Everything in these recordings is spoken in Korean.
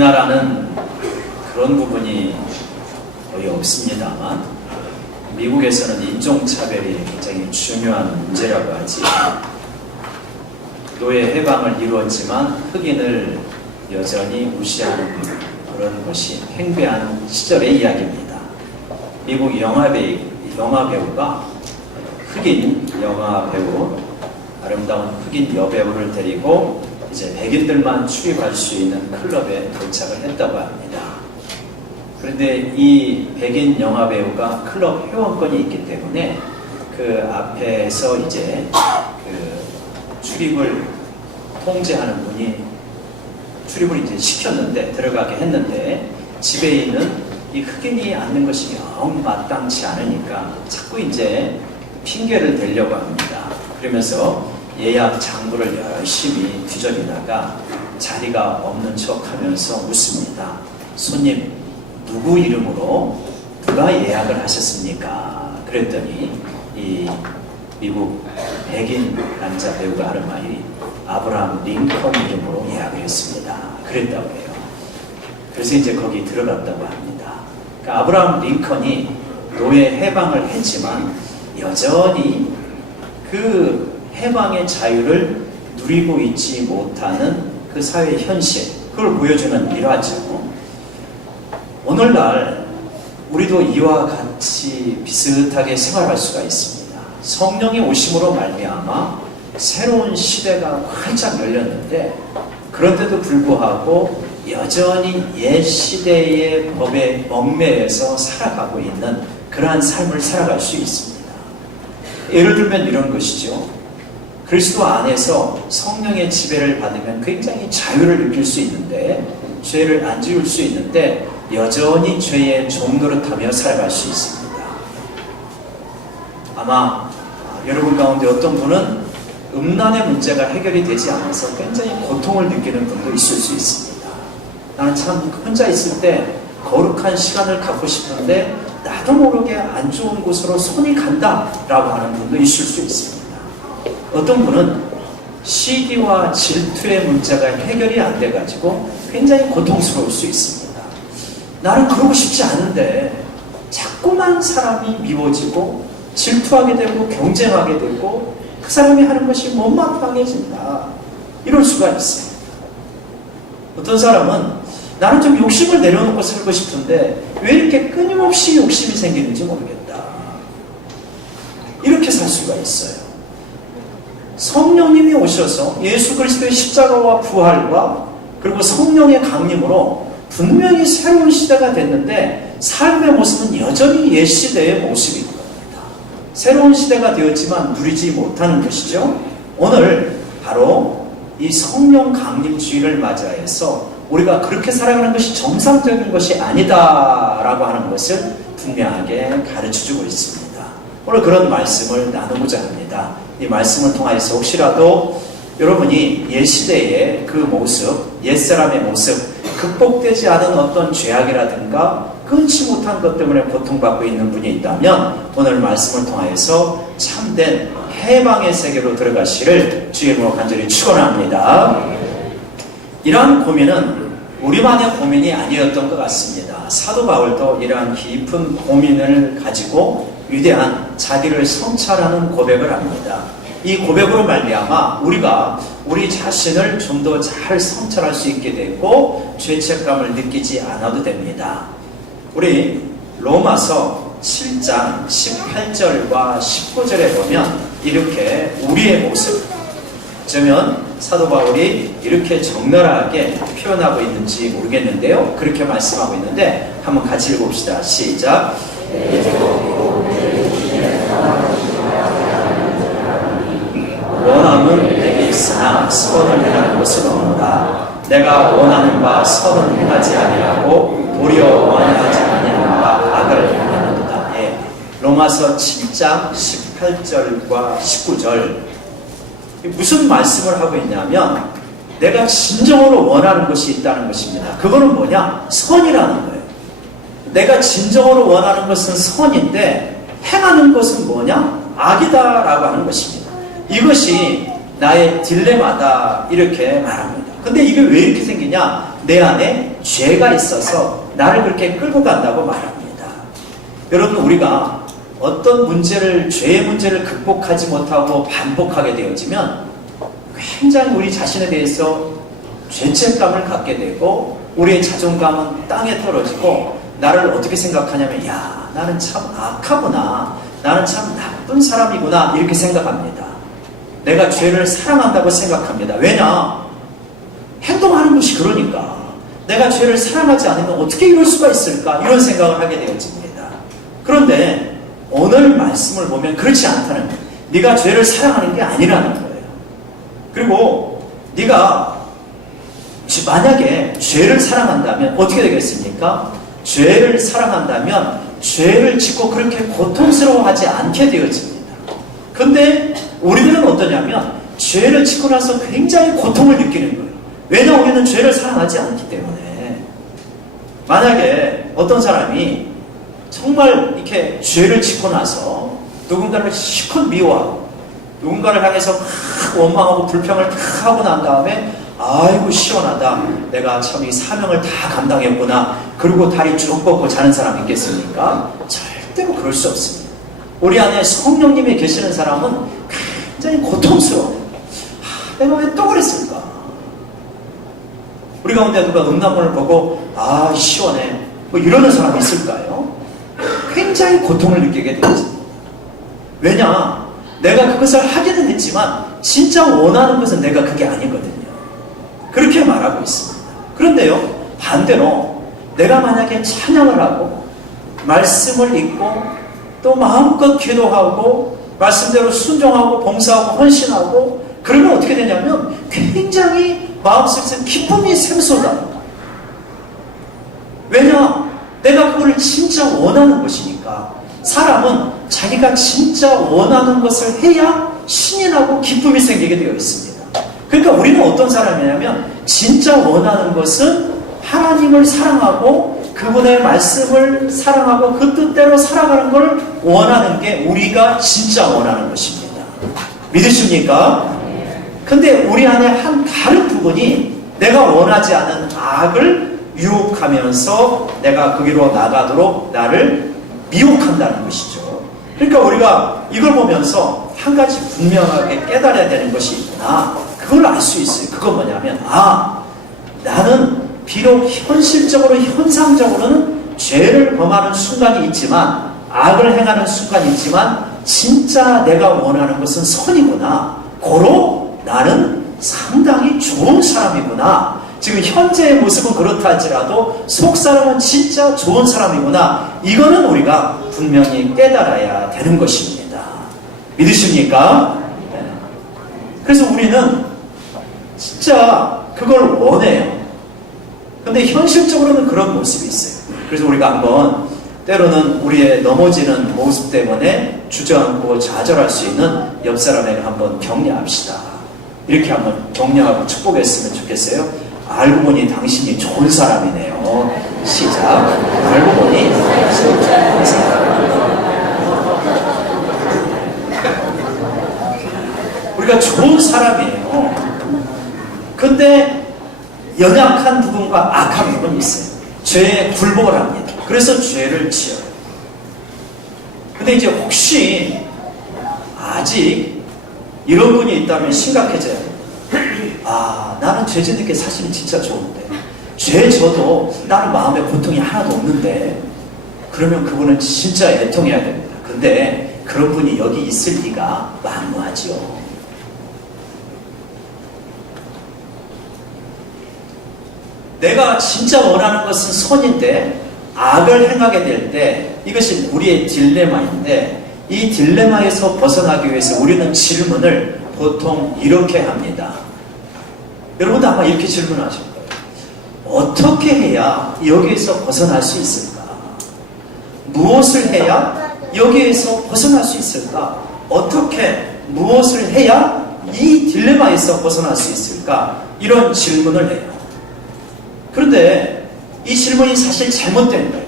우리나라는 그런 부분이 거의 없습니다만 미국에서는 인종차별이 굉장히 중요한 문제라고 하지. 노예 해방을 이루었지만 흑인을 여전히 무시하는 그런 것이 팽배한 시절의 이야기입니다. 미국 영화배우가 흑인 영화배우, 아름다운 흑인 여배우를 데리고 이제 백인들만 출입할 수 있는 클럽에 도착을 했다고 합니다. 그런데 이 백인 영화배우가 클럽 회원권이 있기 때문에 그 앞에서 이제 그 출입을 통제하는 분이 출입을 이제 시켰는데, 들어가게 했는데, 집에 있는 이 흑인이 앉는 것이 영 마땅치 않으니까 자꾸 이제 핑계를 대려고 합니다. 그러면서 예약 장부를 열심히 뒤적이다가 자리가 없는 척 하면서 묻습니다. 손님, 누구 이름으로 누가 예약을 하셨습니까? 그랬더니 이 미국 백인 남자 배우가 하는 말이 아브라함 링컨 이름으로 예약을 했습니다. 그랬다고 해요. 그래서 이제 거기 들어갔다고 합니다. 그러니까 아브라함 링컨이 노예 해방을 했지만 여전히 그 해방의 자유를 누리고 있지 못하는 그 사회 현실, 그걸 보여주는 일화죠. 오늘날 우리도 이와 같이 비슷하게 생활할 수가 있습니다. 성령의 오심으로 말미암아 새로운 시대가 활짝 열렸는데, 그런데도 불구하고 여전히 옛 시대의 법에 얽매여서 살아가고 있는 그러한 삶을 살아갈 수 있습니다. 예를 들면 이런 것이죠. 그리스도 안에서 성령의 지배를 받으면 굉장히 자유를 느낄 수 있는데, 죄를 안 지을 수 있는데 여전히 죄의 종노릇하며 살아갈 수 있습니다. 아마 여러분 가운데 어떤 분은 음란의 문제가 해결이 되지 않아서 굉장히 고통을 느끼는 분도 있을 수 있습니다. 나는 참 혼자 있을 때 거룩한 시간을 갖고 싶은데 나도 모르게 안 좋은 곳으로 손이 간다 라고 하는 분도 있을 수 있습니다. 어떤 분은 시기와 질투의 문제가 해결이 안 돼가지고 굉장히 고통스러울 수 있습니다. 나는 그러고 싶지 않은데 자꾸만 사람이 미워지고 질투하게 되고 경쟁하게 되고 그 사람이 하는 것이 못마땅해진다, 이럴 수가 있어요. 어떤 사람은 나는 좀 욕심을 내려놓고 살고 싶은데 왜 이렇게 끊임없이 욕심이 생기는지 모르겠다, 이렇게 살 수가 있어요. 성령님이 오셔서 예수 그리스도의 십자가와 부활과 그리고 성령의 강림으로 분명히 새로운 시대가 됐는데 삶의 모습은 여전히 옛 시대의 모습인 겁니다. 새로운 시대가 되었지만 누리지 못하는 것이죠. 오늘 바로 이 성령 강림주의를 맞이해서 우리가 그렇게 살아가는 것이 정상적인 것이 아니다라고 하는 것을 분명하게 가르쳐주고 있습니다. 오늘 그런 말씀을 나누고자 합니다. 이 말씀을 통해서 혹시라도 여러분이 옛 시대의 그 모습, 옛사람의 모습, 극복되지 않은 어떤 죄악이라든가 끊지 못한 것 때문에 고통받고 있는 분이 있다면 오늘 말씀을 통해서 참된 해방의 세계로 들어가시를 주의 이름으로 간절히 축원합니다. 이러한 고민은 우리만의 고민이 아니었던 것 같습니다. 사도 바울도 이러한 깊은 고민을 가지고 위대한 자기를 성찰하는 고백을 합니다. 이 고백으로 말미암아 우리가 우리 자신을 좀 더 잘 성찰할 수 있게 되고 죄책감을 느끼지 않아도 됩니다. 우리 로마서 7장 18절과 19절에 보면 이렇게 우리의 모습, 어쩌면 사도 바울이 이렇게 적나라하게 표현하고 있는지 모르겠는데요, 그렇게 말씀하고 있는데 한번 같이 읽어봅시다. 시작. 원함은 내게 있으나 선을 행하는 것은 없노라. 내가 원하는 바 선은 행하지 아니하고 도리어 원하지 아니하는 바 악을 행하는도다. 예. 로마서 7장 18절과 19절, 무슨 말씀을 하고 있냐면 내가 진정으로 원하는 것이 있다는 것입니다. 그거는 뭐냐? 선이라는 거예요. 내가 진정으로 원하는 것은 선인데 행하는 것은 뭐냐? 악이다라고 하는 것입니다. 이것이 나의 딜레마다, 이렇게 말합니다. 근데 이게 왜 이렇게 생기냐? 내 안에 죄가 있어서 나를 그렇게 끌고 간다고 말합니다. 여러분, 우리가 어떤 문제를, 죄의 문제를 극복하지 못하고 반복하게 되어지면 굉장히 우리 자신에 대해서 죄책감을 갖게 되고 우리의 자존감은 땅에 떨어지고 나를 어떻게 생각하냐면, 야, 나는 참 악하구나, 나는 참 나쁜 사람이구나, 이렇게 생각합니다. 내가 죄를 사랑한다고 생각합니다. 왜냐? 행동하는 것이 그러니까. 내가 죄를 사랑하지 않으면 어떻게 이럴 수가 있을까? 이런 생각을 하게 되어집니다. 그런데 오늘 말씀을 보면 그렇지 않다는 거예요. 네가 죄를 사랑하는 게 아니라는 거예요. 그리고 네가 만약에 죄를 사랑한다면 어떻게 되겠습니까? 죄를 사랑한다면 죄를 짓고 그렇게 고통스러워하지 않게 되어집니다. 근데 우리들은 어떠냐면 죄를 짓고 나서 굉장히 고통을 느끼는 거예요. 왜냐? 우리는 죄를 사랑하지 않기 때문에. 만약에 어떤 사람이 정말 이렇게 죄를 짓고 나서 누군가를 실컷 미워하고 누군가를 향해서 막 원망하고 불평을 다 하고 난 다음에, 아이고 시원하다, 내가 참 이 사명을 다 감당했구나, 그리고 다리 쭉 뻗고 자는 사람 있겠습니까? 절대로 그럴 수 없습니다. 우리 안에 성령님이 계시는 사람은 굉장히 고통스러워요. 내가 왜 또 그랬을까? 우리 가운데 누가 음란물을 보고 아 시원해, 뭐 이러는 사람이 있을까요? 굉장히 고통을 느끼게 되죠. 왜냐? 내가 그것을 하기는 했지만 진짜 원하는 것은 내가 그게 아니거든요. 그렇게 말하고 있습니다. 그런데요, 반대로 내가 만약에 찬양을 하고 말씀을 읽고 또 마음껏 기도하고 말씀대로 순종하고 봉사하고 헌신하고 그러면 어떻게 되냐면 굉장히 마음속에서 기쁨이 샘솟아요. 왜냐? 내가 그거를 진짜 원하는 것이니까. 사람은 자기가 진짜 원하는 것을 해야 신이 나고 기쁨이 생기게 되어 있습니다. 그러니까 우리는 어떤 사람이냐면 진짜 원하는 것은 하나님을 사랑하고 그분의 말씀을 사랑하고 그 뜻대로 살아가는 걸 원하는 게 우리가 진짜 원하는 것입니다. 믿으십니까? 근데 우리 안에 한 다른 부분이 내가 원하지 않은 악을 유혹하면서 내가 거기로 나가도록 나를 미혹한다는 것이죠. 그러니까 우리가 이걸 보면서 한 가지 분명하게 깨달아야 되는 것이 있구나. 그걸 알 수 있어요. 그건 뭐냐면, 아, 나는 비록 현실적으로 현상적으로는 죄를 범하는 순간이 있지만, 악을 행하는 순간이 있지만 진짜 내가 원하는 것은 선이구나. 고로 나는 상당히 좋은 사람이구나. 지금 현재의 모습은 그렇다 할지라도 속사람은 진짜 좋은 사람이구나. 이거는 우리가 분명히 깨달아야 되는 것입니다. 믿으십니까? 네. 그래서 우리는 진짜 그걸 원해요. 근데 현실적으로는 그런 모습이 있어요. 그래서 우리가 한번 때로는 우리의 넘어지는 모습 때문에 주저앉고 좌절할 수 있는 옆 사람에게 한번 격려합시다. 이렇게 한번 격려하고 축복했으면 좋겠어요. 알고 보니 당신이 좋은 사람이네요. 시작. 알고 보니 당신이 좋은 사람. 우리가 좋은 사람이에요. 근데 연약한 부분과 악한 부분이 있어요. 죄에 굴복을 합니다. 그래서 죄를 지어요. 근데 이제 혹시 아직 이런 분이 있다면 심각해져요. 아, 나는 죄 짓는 게 사실은 진짜 좋은데 죄 져도 나는 마음에 고통이 하나도 없는데, 그러면 그분은 진짜 애통해야 됩니다. 근데 그런 분이 여기 있을 리가 만무하지요. 내가 진짜 원하는 것은 선인데 악을 행하게 될 때 이것이 우리의 딜레마인데, 이 딜레마에서 벗어나기 위해서 우리는 질문을 보통 이렇게 합니다. 여러분도 아마 이렇게 질문하실 거예요. 어떻게 해야 여기에서 벗어날 수 있을까? 무엇을 해야 여기에서 벗어날 수 있을까? 어떻게, 무엇을 해야 이 딜레마에서 벗어날 수 있을까? 이런 질문을 해요. 그런데 이 질문이 사실 잘못된 거예요.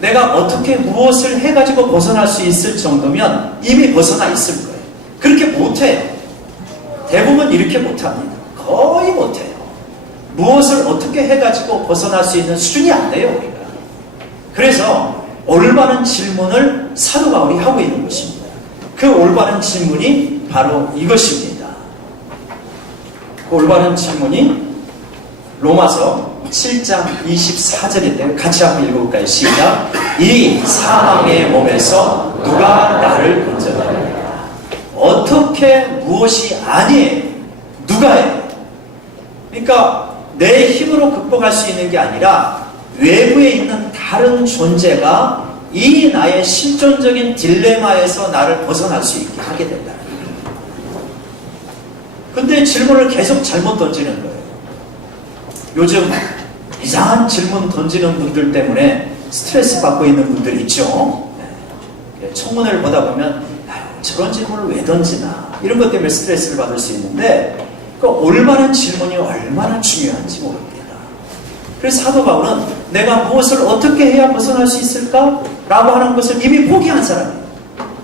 내가 어떻게 무엇을 해가지고 벗어날 수 있을 정도면 이미 벗어나 있을 거예요. 그렇게 못해요. 대부분 이렇게 못합니다. 거의 못해요. 무엇을 어떻게 해가지고 벗어날 수 있는 수준이 안 돼요, 우리가. 그래서 올바른 질문을 사도 바울이 하고 있는 것입니다. 그 올바른 질문이 바로 이것입니다. 그 올바른 질문이 로마서 7장 24절인데요. 같이 한번 읽어볼까요? 시작. 이 사망의 몸에서 누가 나를 건져내리까? 어떻게 무엇이 아니에요? 누가 해요? 그러니까 내 힘으로 극복할 수 있는 게 아니라 외부에 있는 다른 존재가 이 나의 실존적인 딜레마에서 나를 벗어날 수 있게 하게 된다. 근데 질문을 계속 잘못 던지는 거예요. 요즘 이상한 질문 던지는 분들 때문에 스트레스 받고 있는 분들 있죠. 청문회를 보다 보면 저런 질문을 왜 던지나 이런 것 때문에 스트레스를 받을 수 있는데 그 올바른 질문이 얼마나 중요한지 모릅니다. 그래서 사도 바울은 내가 무엇을 어떻게 해야 벗어날 수 있을까? 라고 하는 것을 이미 포기한 사람이에요.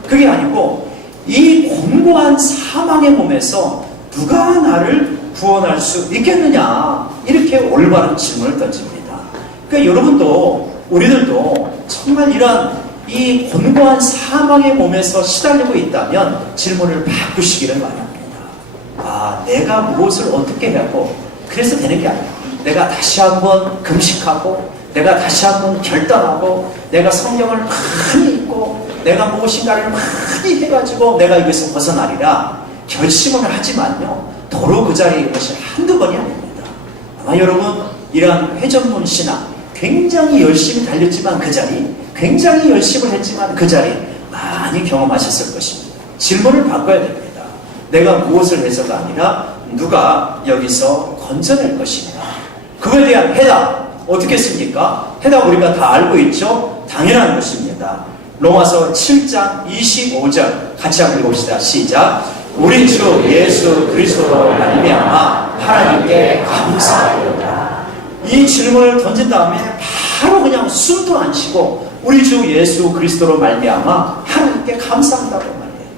그게 아니고 이 곤고한 사망의 몸에서 누가 나를 구원할 수 있겠느냐, 이렇게 올바른 질문을 던집니다. 그러니까 여러분도 우리들도 정말 이런 이 곤고한 사망의 몸에서 시달리고 있다면 질문을 바꾸시기를 바랍니다. 내가 무엇을 어떻게 하고 그래서 되는 게 아니야. 내가 다시 한번 금식하고 내가 다시 한번 결단하고 내가 성경을 많이 읽고 내가 무엇인가를 많이 해가지고 내가 여기서 벗어나리라 결심을 하지만요, 도로 그 자리에 것이 한두 번이 아닙니다. 아마 여러분 이러한 회전문 신앙 굉장히 열심히 달렸지만 그 자리, 굉장히 열심을 했지만 그 자리 많이 경험하셨을 것입니다. 질문을 바꿔야 됩니다. 내가 무엇을 해서가 아니라 누가 여기서 건져낼 것이냐. 그거에 대한 해답 어떻게 씁니까? 해답 우리가 다 알고 있죠? 당연한 것입니다. 로마서 7장 25절 같이 한번 읽어봅시다. 시작. 우리 주 예수 그리스도로 말미암아 하나님께 감사하리로다. 이 질문을 던진 다음에 바로 그냥 숨도 안 쉬고 우리 주 예수 그리스도로 말미암아 하나님께 감사한다고 말해요.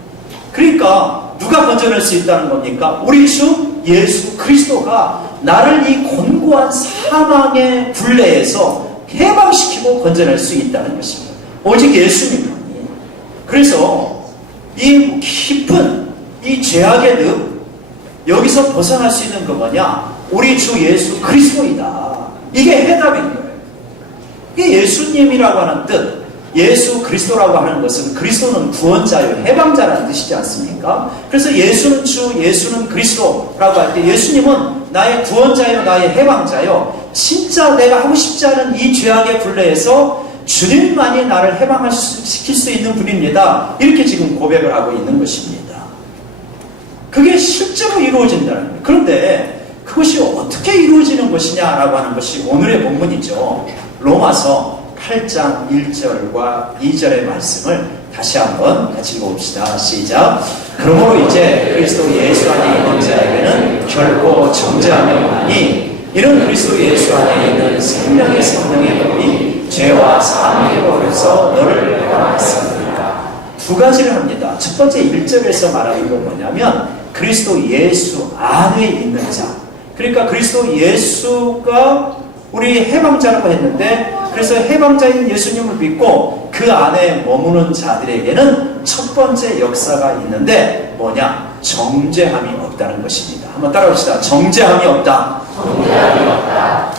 그러니까 누가 건져낼 수 있다는 겁니까? 우리 주 예수 그리스도가 나를 이 곤고한 사망의 굴레에서 해방시키고 건져낼 수 있다는 것입니다. 오직 예수님만이. 그래서 이 깊은 이 죄악의 늪, 여기서 벗어날 수 있는 거 뭐냐? 우리 주 예수 그리스도이다. 이게 해답인 거예요. 이게 예수님이라고 하는 뜻, 예수 그리스도라고 하는 것은 그리스도는 구원자요, 해방자라는 뜻이지 않습니까? 그래서 예수는 주, 예수는 그리스도라고 할 때 예수님은 나의 구원자요, 나의 해방자요, 진짜 내가 하고 싶지 않은 이 죄악의 굴레에서 주님만이 나를 해방시킬 수 있는 분입니다. 이렇게 지금 고백을 하고 있는 것입니다. 그게 실제로 이루어진다는 거예요. 그런데 그것이 어떻게 이루어지는 것이냐라고 하는 것이 오늘의 본문이죠. 로마서 8장 1절과 2절의 말씀을 다시 한번 같이 읽어봅시다. 시작. 그러므로 이제 그리스도 예수 안에 있는 자에게는 결코 정죄함이 없나니 이는 그리스도 예수 안에 있는 생명의 성령의 법이 죄와 사망의 법에서 너를 해방했습니다. 두 가지를 합니다. 첫 번째 1절에서 말하는 건 뭐냐면 그리스도 예수 안에 있는 자. 그러니까 그리스도 예수가 우리 해방자라고 했는데 그래서 해방자인 예수님을 믿고 그 안에 머무는 자들에게는 첫 번째 역사가 있는데 뭐냐? 정죄함이 없다는 것입니다. 한번 따라합시다. 정죄함이 없다. 정죄함이 없다.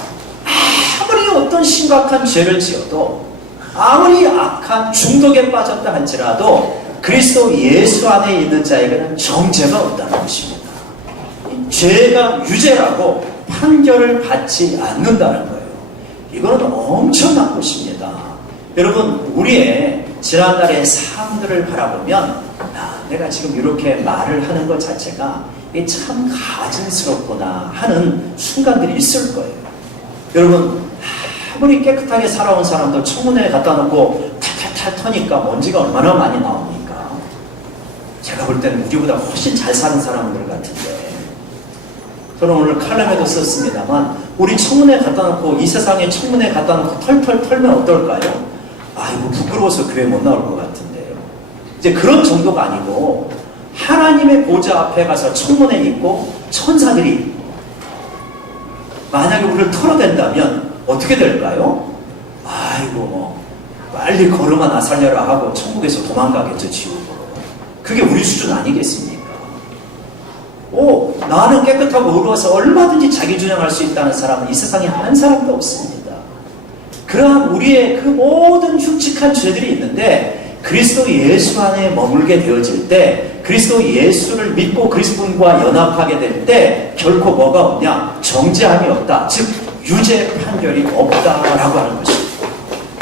아무리 어떤 심각한 죄를 지어도 아무리 악한 중독에 빠졌다 할지라도 그리스도 예수 안에 있는 자에게는 정죄가 없다는 것입니다. 죄가 유죄라고 판결을 받지 않는다는 거예요. 이거는 엄청난 것입니다. 여러분, 우리의 지난날의 삶들을 바라보면 내가 지금 이렇게 말을 하는 것 자체가 참 가증스럽구나 하는 순간들이 있을 거예요. 여러분, 아무리 깨끗하게 살아온 사람도 청문회에 갖다 놓고 탈탈탈 터니까 먼지가 얼마나 많이 나옵니까? 제가 볼 때는 우리보다 훨씬 잘 사는 사람들 같은데, 저는 오늘 칼럼에도 썼습니다만 우리 청문회 갖다 놓고 이 세상에 청문회 갖다 놓고 털털 털면 어떨까요? 이거 부끄러워서 교회 못 나올 것 같은데요. 이제 그런 정도가 아니고 하나님의 보좌 앞에 가서 청문회 있고 천사들이 만약에 우리를 털어댄다면 어떻게 될까요? 아이고 뭐 빨리 걸어가나 살려라 하고 천국에서 도망가겠죠, 지옥으로. 그게 우리 수준 아니겠습니까? 나는 깨끗하고 의로워서 얼마든지 자기 주장할 수 있다는 사람은 이 세상에 한 사람도 없습니다. 그러한 우리의 그 모든 흉측한 죄들이 있는데 그리스도 예수 안에 머물게 되어질 때, 그리스도 예수를 믿고 그리스도인과 연합하게 될 때 결코 뭐가 없냐? 정죄함이 없다. 즉 유죄 판결이 없다라고 하는 것입니다.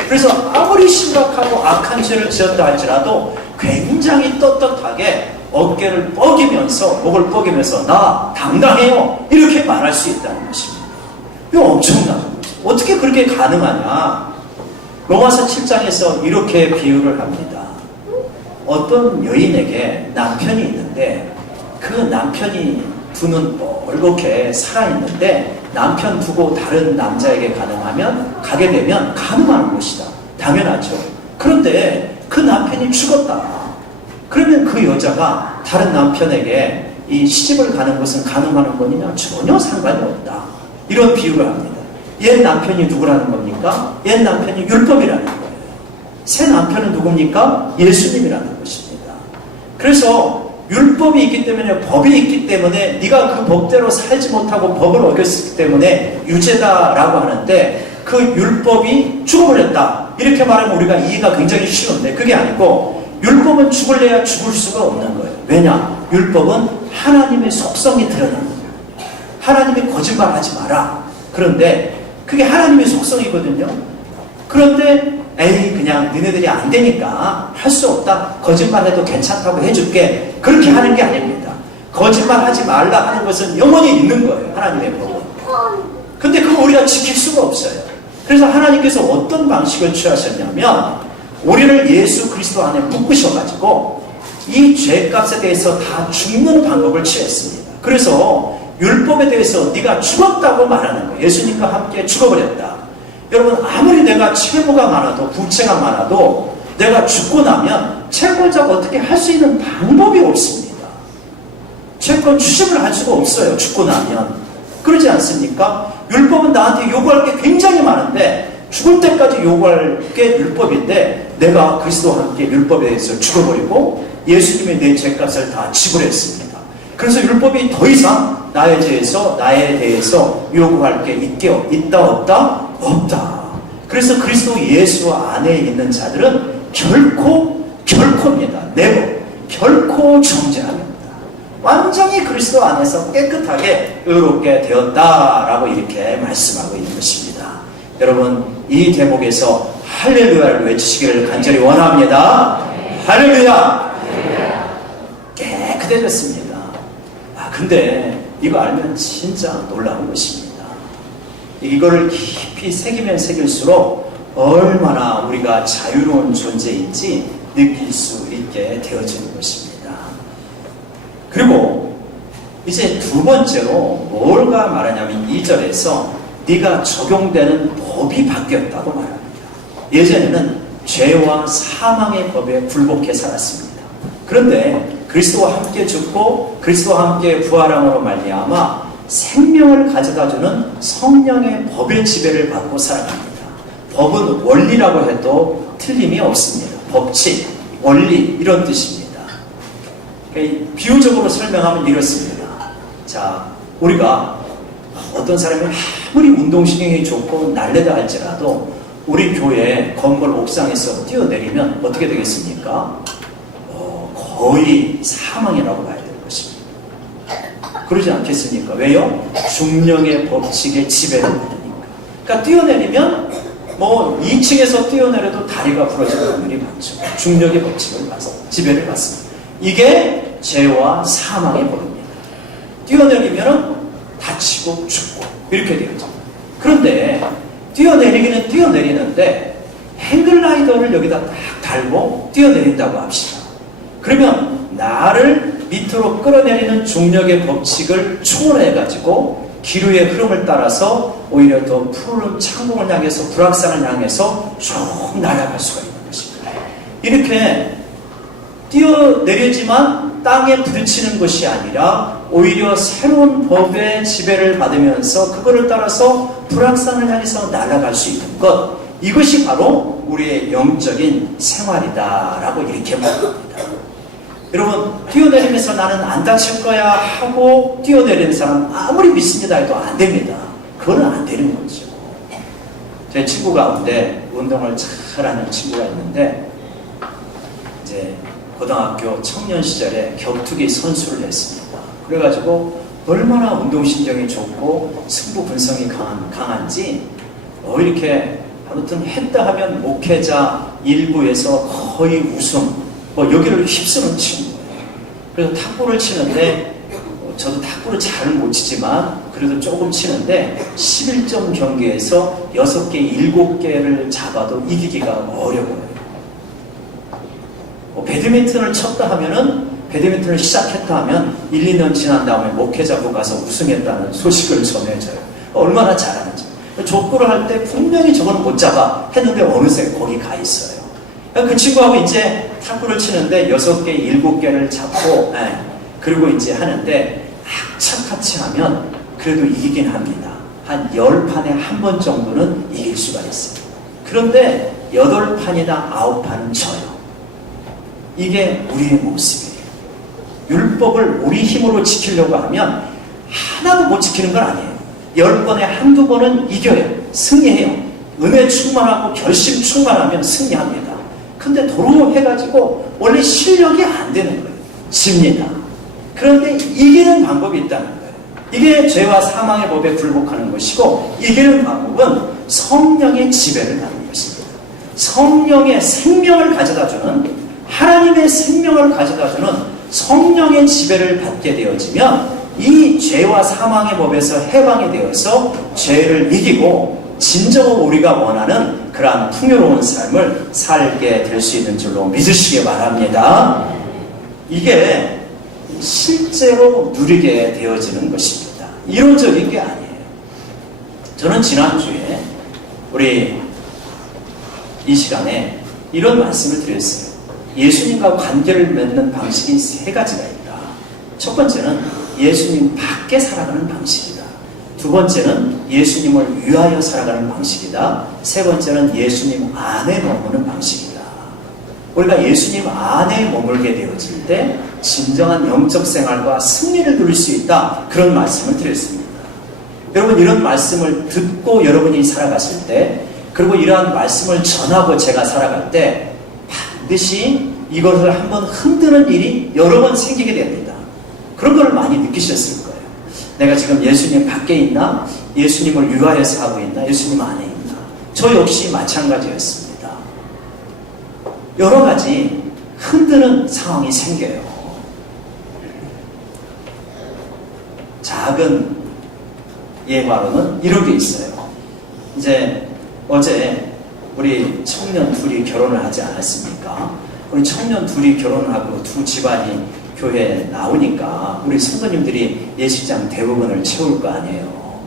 그래서 아무리 심각하고 악한 죄를 지었다 할지라도 굉장히 떳떳하게 어깨를 뻐기면서, 목을 뻐기면서 나 당당해요 이렇게 말할 수 있다는 것입니다. 이거 엄청난 거죠. 어떻게 그렇게 가능하냐? 로마서 7장에서 이렇게 비유를 합니다. 어떤 여인에게 남편이 있는데 그 남편이 두 눈 멀겋게 살아있는데 남편 두고 다른 남자에게 가게 되면 가능한 것이다. 당연하죠. 그런데 그 남편이 죽었다. 그러면 그 여자가 다른 남편에게 이 시집을 가는 것은 가능한 거냐? 전혀 상관이 없다. 이런 비유를 합니다. 옛 남편이 누구라는 겁니까? 옛 남편이 율법이라는 거예요. 새 남편은 누굽니까? 예수님이라는 것입니다. 그래서 율법이 있기 때문에, 법이 있기 때문에 네가 그 법대로 살지 못하고 법을 어겼기 때문에 유죄다라고 하는데 그 율법이 죽어버렸다. 이렇게 말하면 우리가 이해가 굉장히 쉬운데 그게 아니고 율법은 죽을래야 죽을 수가 없는 거예요. 왜냐? 율법은 하나님의 속성이 드러나는 거예요. 하나님이 거짓말하지 마라. 그런데 그게 하나님의 속성이거든요. 그런데 그냥 니네들이 안 되니까 할 수 없다. 거짓말해도 괜찮다고 해줄게. 그렇게 하는 게 아닙니다. 거짓말하지 말라 하는 것은 영원히 있는 거예요. 하나님의 법은. 근데 그거 우리가 지킬 수가 없어요. 그래서 하나님께서 어떤 방식을 취하셨냐면 우리를 예수 그리스도 안에 묶으셔가지고 이 죄값에 대해서 다 죽는 방법을 취했습니다. 그래서 율법에 대해서 네가 죽었다고 말하는 거예요. 예수님과 함께 죽어버렸다. 여러분, 아무리 내가 채무가 많아도, 부채가 많아도 내가 죽고 나면 채권자가 어떻게 할 수 있는 방법이 없습니다. 채권 추심을 할 수가 없어요. 죽고 나면. 그러지 않습니까? 율법은 나한테 요구할 게 굉장히 많은데 죽을 때까지 요구할 게 율법인데 내가 그리스도와 함께 율법에 대해서 죽어버리고 예수님이 내 죄값을 다 지불했습니다. 그래서 율법이 더 이상 나에 대해서 요구할 게 있다 없다? 없다. 그래서 그리스도 예수 안에 있는 자들은 결코입니다. 결코 정죄합니다. 완전히 그리스도 안에서 깨끗하게 의롭게 되었다라고 이렇게 말씀하고 있는 것입니다. 여러분, 이 대목에서 할렐루야를 외치시기를 간절히 원합니다. 할렐루야! 깨끗해졌습니다. 근데 이거 알면 진짜 놀라운 것입니다. 이거를 깊이 새기면 새길수록 얼마나 우리가 자유로운 존재인지 느낄 수 있게 되어지는 것입니다. 그리고 이제 두 번째로 뭘가 말하냐면 2절에서 네가 적용되는 법이 바뀌었다고 말합니다. 예전에는 죄와 사망의 법에 굴복해 살았습니다. 그런데 그리스도와 함께 죽고 그리스도와 함께 부활함으로 말미암아 생명을 가져다주는 성령의 법의 지배를 받고 살아갑니다. 법은 원리라고 해도 틀림이 없습니다. 법칙, 원리 이런 뜻입니다. 비유적으로 설명하면 이렇습니다. 자, 우리가 어떤 사람이 아무리 운동신경이 좋고 날래다 할지라도 우리 교회 건물 옥상에서 뛰어내리면 어떻게 되겠습니까? 거의 사망이라고 봐야 될 것입니다. 그러지 않겠습니까? 왜요? 중력의 법칙에 지배를 받으니까. 그러니까 뛰어내리면 2층에서 뛰어내려도 다리가 부러질 확률이 많죠. 중력의 법칙을 지배를 받습니다. 이게 죄와 사망의 법입니다. 뛰어내리면 다치고 죽고 이렇게 되죠. 그런데 뛰어내리기는 뛰어내리는데 행글라이더를 여기다 딱 달고 뛰어내린다고 합시다. 그러면 나를 밑으로 끌어내리는 중력의 법칙을 초월해가지고 기류의 흐름을 따라서 오히려 더 푸른 창공을 향해서 불악산을 향해서 쭉 날아갈 수가 있는 것입니다. 이렇게 뛰어내리지만 땅에 부딪히는 것이 아니라 오히려 새로운 법의 지배를 받으면서 그거를 따라서 불확산을 향해서 날아갈 수 있는 것, 이것이 바로 우리의 영적인 생활이다라고 이렇게 말합니다. 여러분, 뛰어내리면서 나는 안 다칠 거야 하고 뛰어내리는 사람 아무리 믿습니다 해도 안 됩니다. 그거는 안 되는 거죠. 제 친구 가운데 운동을 잘하는 친구가 있는데 이제 고등학교 청년 시절에 격투기 선수를 했습니다. 그래가지고 얼마나 운동신경이 좋고 승부 분성이 강한지 이렇게 아무튼 했다 하면 목회자 1부에서 거의 우승, 여기를 휩쓰는 친구예요. 그래서 탁구를 치는데 저도 탁구를 잘 못 치지만 그래도 조금 치는데 11점 경기에서 6개, 7개를 잡아도 이기기가 어려워요. 배드민턴을 쳤다 하면은 배드민턴을 시작했다 하면 1, 2년 지난 다음에 목회자부 가서 우승했다는 소식을 전해줘요. 얼마나 잘하는지. 족구를 할 때 분명히 저거는 못 잡아 했는데 어느새 거기 가 있어요. 그 친구하고 이제 탁구를 치는데 6개, 7개를 잡고 그리고 이제 하는데 악착같이 하면 그래도 이기긴 합니다. 한 10판에 한 번 정도는 이길 수가 있어요. 그런데 8판이나 9판은 져요. 이게 우리의 모습이에요. 율법을 우리 힘으로 지키려고 하면 하나도 못 지키는 건 아니에요. 10번에 한두 번은 이겨요. 승리해요. 은혜 충만하고 결심 충만하면 승리합니다. 근데 도로 해가지고 원래 실력이 안 되는 거예요. 집니다. 그런데 이기는 방법이 있다는 거예요. 이게 죄와 사망의 법에 굴복하는 것이고, 이기는 방법은 성령의 지배를 받는 것입니다. 성령의 생명을 가져다주는, 하나님의 생명을 가져다주는 성령의 지배를 받게 되어지면 이 죄와 사망의 법에서 해방이 되어서 죄를 이기고 진정으로 우리가 원하는 그러한 풍요로운 삶을 살게 될 수 있는 줄로 믿으시기 바랍니다. 이게 실제로 누리게 되어지는 것입니다. 이론적인 게 아니에요. 저는 지난주에 우리 이 시간에 이런 말씀을 드렸어요. 예수님과 관계를 맺는 방식이 3가지가 있다. 첫 번째는 예수님 밖에 살아가는 방식이다. 두 번째는 예수님을 위하여 살아가는 방식이다. 세 번째는 예수님 안에 머무는 방식이다. 우리가 예수님 안에 머물게 되어질 때 진정한 영적 생활과 승리를 누릴 수 있다. 그런 말씀을 드렸습니다. 여러분, 이런 말씀을 듣고 여러분이 살아가실 때, 그리고 이러한 말씀을 전하고 제가 살아갈 때 반드시 이것을 한번 흔드는 일이 여러 번 생기게 됩니다. 그런 걸 많이 느끼셨을 거예요. 내가 지금 예수님 밖에 있나? 예수님을 위하여서 하고 있나? 예수님 안에 있나? 저 역시 마찬가지였습니다. 여러 가지 흔드는 상황이 생겨요. 작은 예화로는 이런 게 있어요. 이제 어제 우리 청년 둘이 결혼을 하지 않았습니까? 우리 청년 둘이 결혼을 하고 두 집안이 교회에 나오니까 우리 성도님들이 예식장 대부분을 채울 거 아니에요.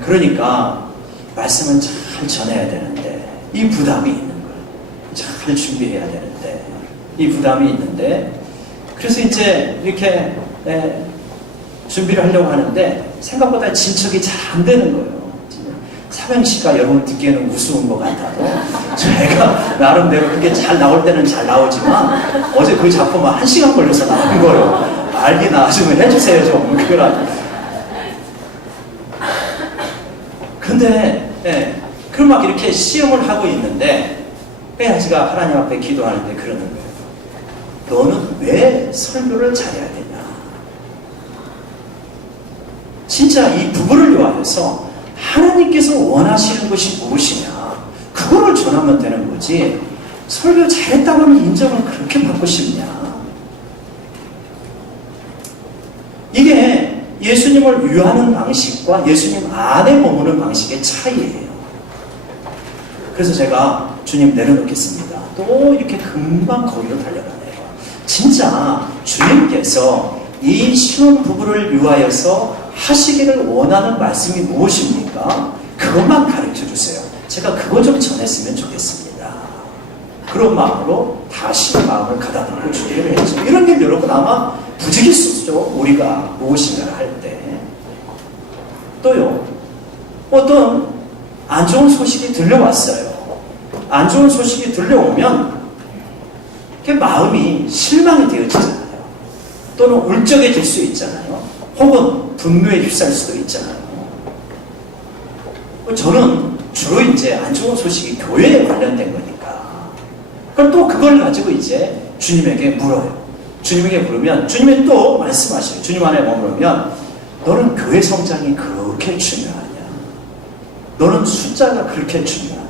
그러니까 말씀은 잘 전해야 되는데 이 부담이 있는 거예요. 잘 준비해야 되는데 이 부담이 있는데, 그래서 이제 이렇게 준비를 하려고 하는데 생각보다 진척이 잘 안 되는 거예요. 삼행시가 여러분 듣기에는 우스운 것 같아도 제가 나름대로 그게 잘 나올 때는 잘 나오지만 어제 그 작품은 1시간 걸려서 나온 거예요. 알기나 좀 해주세요 좀. 근데 그럼 막 이렇게 시험을 하고 있는데 제가 하나님 앞에 기도하는데 그러는 거예요. 너는 왜 설교를 잘해야 되냐? 진짜 이 부부를 위하여서 하나님께서 원하시는 것이 무엇이냐, 그거를 전하면 되는 거지 설교 잘했다고 하면 인정을 그렇게 받고 싶냐. 이게 예수님을 위하는 방식과 예수님 안에 머무는 방식의 차이예요. 그래서 제가 주님 내려놓겠습니다. 또 이렇게 금방 거기로 달려가네요. 진짜 주님께서 이 신혼부부를 위하여서 하시기를 원하는 말씀이 무엇입니까? 그것만 가르쳐 주세요. 제가 그거 좀 전했으면 좋겠습니다. 그런 마음으로 다시 마음을 가다듬고 주기를 했죠. 이런 일 여러분 아마 부지기수죠. 우리가 무엇인가를 할 때. 또요, 어떤 안 좋은 소식이 들려왔어요. 안 좋은 소식이 들려오면 마음이 실망이 되어지잖아요. 또는 울적해질 수 있잖아요. 혹은 분노에 휩싸일 수도 있잖아요. 저는 주로 이제 안 좋은 소식이 교회에 관련된 거니까. 그럼 또 그걸 가지고 이제 주님에게 물어요. 주님에게 물으면 주님이 또 말씀하셔요. 주님 안에 머무르면 너는 교회 성장이 그렇게 중요하냐? 너는 숫자가 그렇게 중요하냐?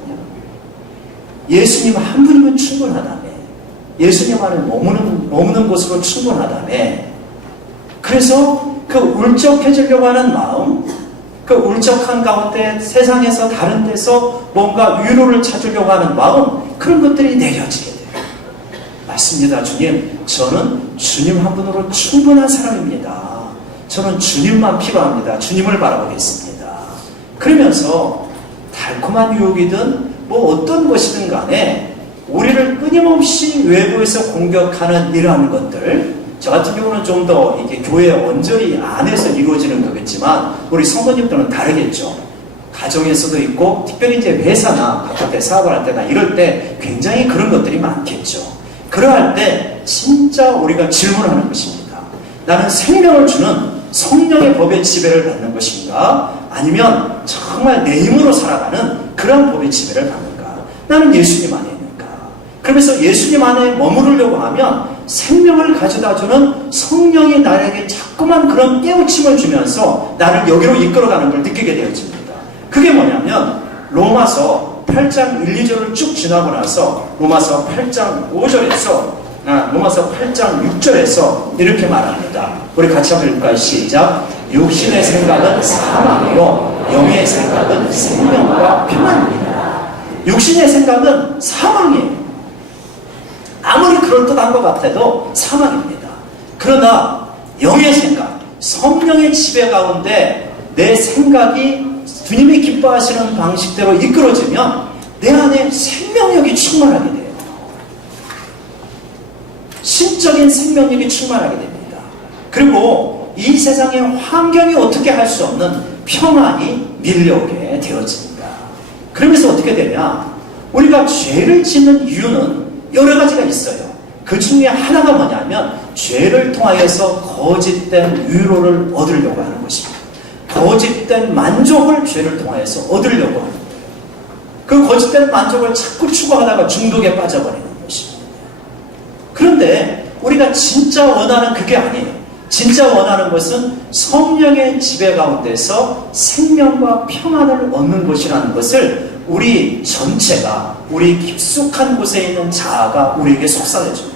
예수님 한 분이면 충분하다며. 예수님 안에 머무는 곳으로 충분하다며. 그래서 그 울적해지려고 하는 마음, 그 울적한 가운데 세상에서 다른 데서 뭔가 위로를 찾으려고 하는 마음, 그런 것들이 내려지게 돼요. 맞습니다, 주님. 저는 주님 한 분으로 충분한 사람입니다. 저는 주님만 필요합니다. 주님을 바라보겠습니다. 그러면서 달콤한 유혹이든 뭐 어떤 것이든 간에 우리를 끊임없이 외부에서 공격하는 이러한 것들, 저 같은 경우는 좀 더 이게 교회 언저리 안에서 이루어지는 거겠지만 우리 성도님들은 다르겠죠. 가정에서도 있고 특별히 이제 회사나 바깥에 사업을 할 때나 이럴 때 굉장히 그런 것들이 많겠죠. 그러할 때 진짜 우리가 질문하는 것입니다. 나는 생명을 주는 성령의 법의 지배를 받는 것인가? 아니면 정말 내 힘으로 살아가는 그런 법의 지배를 받는가? 나는 예수님 안에 있는가? 그러면서 예수님 안에 머무르려고 하면 생명을 가져다주는 성령이 나에게 자꾸만 그런 깨우침을 주면서 나를 여기로 이끌어가는 걸 느끼게 되어집니다. 그게 뭐냐면 로마서 8장 1, 2절을 쭉 지나고 나서 로마서 8장 5절에서 로마서 8장 6절에서 이렇게 말합니다. 우리 같이 한번 읽을까요? 시작. 육신의 생각은 사망이요 영의 생각은 생명과 평안입니다. 육신의 생각은 사망이에요. 아무리 그럴듯한 것 같아도 사망입니다. 그러나 영의 생각, 성령의 지배 가운데 내 생각이 주님이 기뻐하시는 방식대로 이끌어지면 내 안에 생명력이 충만하게 돼요. 신적인 생명력이 충만하게 됩니다. 그리고 이 세상의 환경이 어떻게 할 수 없는 평안이 밀려오게 되어집니다. 그러면서 어떻게 되냐? 우리가 죄를 짓는 이유는 여러 가지가 있어요. 그 중에 하나가 뭐냐면 죄를 통하여서 거짓된 위로를 얻으려고 하는 것입니다. 거짓된 만족을 죄를 통하여서 얻으려고 하는 거예요. 그 거짓된 만족을 자꾸 추구하다가 중독에 빠져버리는 것입니다. 그런데 우리가 진짜 원하는 그게 아니에요. 진짜 원하는 것은 성령의 지배 가운데서 생명과 평안을 얻는 것이라는 것을 우리 전체가, 우리 깊숙한 곳에 있는 자아가 우리에게 속삭여 줍니다.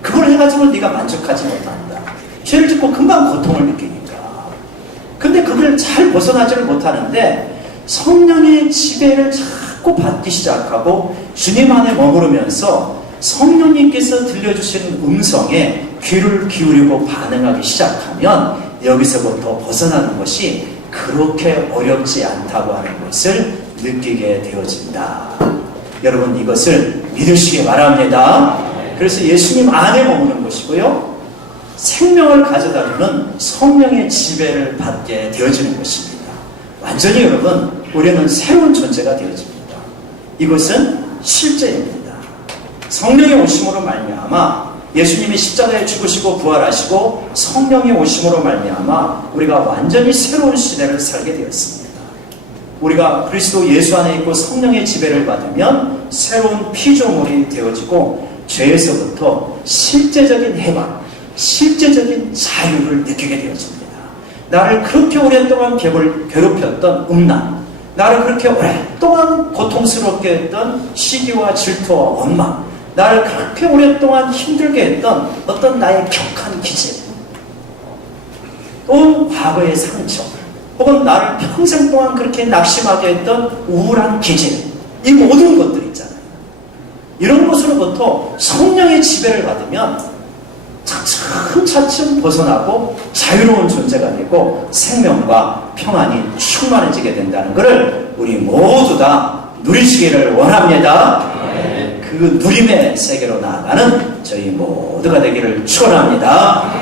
그걸 해가지고 네가 만족하지 못한다. 죄를 짓고 금방 고통을 느끼니까. 근데 그걸 잘 벗어나지를 못하는데 성령의 지배를 자꾸 받기 시작하고 주님 안에 머무르면서 성령님께서 들려주시는 음성에 귀를 기울이고 반응하기 시작하면 여기서부터 벗어나는 것이 그렇게 어렵지 않다고 하는 것을 느끼게 되어진다. 여러분 이것을 믿으시기 바랍니다. 그래서 예수님 안에 머무는 것이고요. 생명을 가져다주는 성령의 지배를 받게 되어지는 것입니다. 완전히 여러분 우리는 새로운 존재가 되어집니다. 이것은 실제입니다. 성령의 오심으로 말미암아 예수님이 십자가에 죽으시고 부활하시고 성령의 오심으로 말미암아 우리가 완전히 새로운 시대를 살게 되었습니다. 우리가 그리스도 예수 안에 있고 성령의 지배를 받으면 새로운 피조물이 되어지고 죄에서부터 실제적인 해방, 실제적인 자유를 느끼게 되어집니다. 나를 그렇게 오랫동안 괴롭혔던 음란, 나를 그렇게 오랫동안 고통스럽게 했던 시기와 질투와 원망, 나를 그렇게 오랫동안 힘들게 했던 어떤 나의 격한 기질, 또 과거의 상처, 혹은 나를 평생 동안 그렇게 낙심하게 했던 우울한 기질, 이 모든 것들 있잖아요. 이런 것으로부터 성령의 지배를 받으면 차츰차츰 벗어나고 자유로운 존재가 되고 생명과 평안이 충만해지게 된다는 것을 우리 모두 다 누리시기를 원합니다. 그 누림의 세계로 나아가는 저희 모두가 되기를 축원합니다.